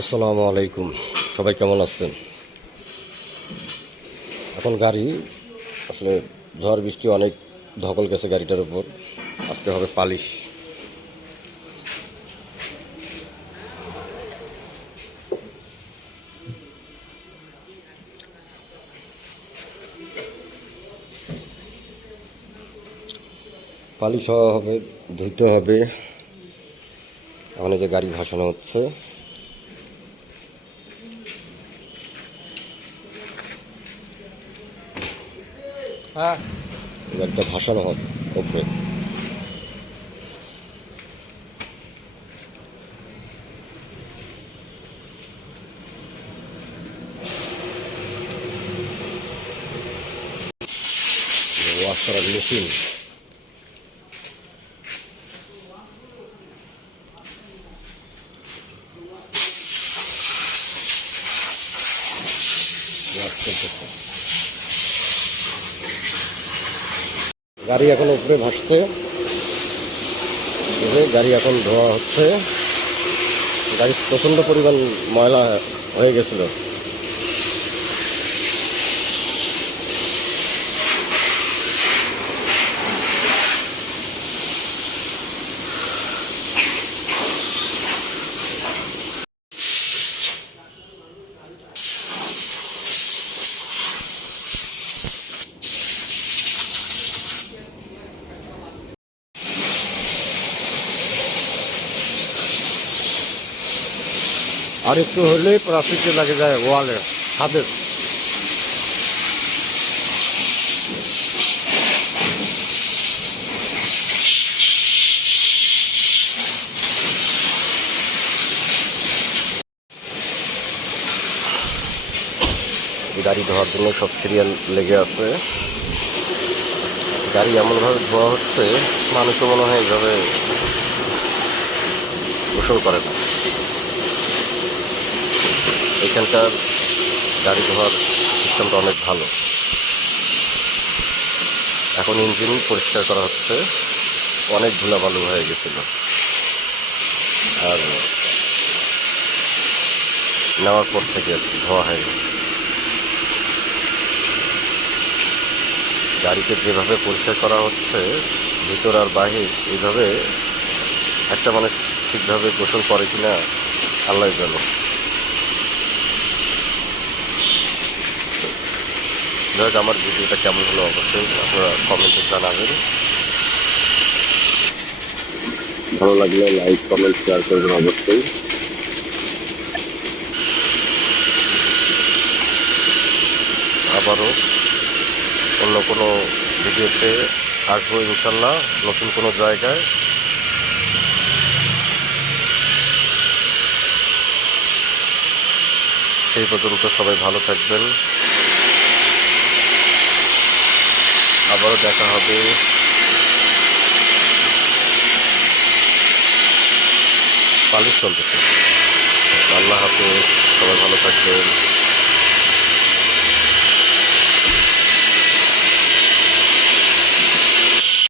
আসসালামু আলাইকুম। সবাই কেমন আছেন? এখন গাড়ি আসলে ঝড় বৃষ্টি অনেক ধকল গেছে গাড়িটার উপর। আজকে হবে পালিশ। পালিশ হওয়া হবে, ধুইতে হবে। এখন এই যে গাড়ি ভাসানো হচ্ছে। হ্যাঁ, গাড়িটা ভাসানো হবে উপরে। ওয়াশ করার মেশিন। ওয়াশ চলতেছে। গাড়ি এখন উপরে ভাসছে। গাড়ি এখন ধোয়া হচ্ছে। গাড়ি প্রচণ্ড পরিমাণ ময়লা হয়ে গেছিল। আর একটু হলেই প্লাস্টিকটা লাগে যায় ওয়ালে, ছাদের। গাড়ি ধোয়ার জন্য সব সিরিয়াল লেগে আছে। গাড়ি এমনভাবে ধোয়া হচ্ছে, মানুষও মনে হয় এইভাবে গোসল করে না। এখানকার গাড়ি ধোয়ার সিস্টেমটা অনেক ভালো। এখন ইঞ্জিন পরিষ্কার করা হচ্ছে। অনেক ধুলাবালু হয়ে গেছিল, আর নেওয়ার পর থেকে ধোয়া হয়নি। গাড়িকে যেভাবে পরিষ্কার করা হচ্ছে, ভিতর আর বাহির, এইভাবে একটা মানুষ ঠিকভাবে গোসল করে কিনা আল্লাহ জানে। যাই আমার ভিডিওটা কেমন হলো অবশ্যই আপনারা কমেন্টে জানাবেন। ভালো লাগলে লাইক কমেন্ট শেয়ার করবেন অবশ্যই। আবারও অন্য কোনো ভিডিওতে আসবো ইনশাল্লাহ, নতুন কোনো জায়গায়। সেই পর্যন্ত সবাই ভালো থাকবেন। আবারও দেখা হবে। পালিশ চলতেছে। আল্লাহ হাফেজ, সবাই ভালো থাকবেন।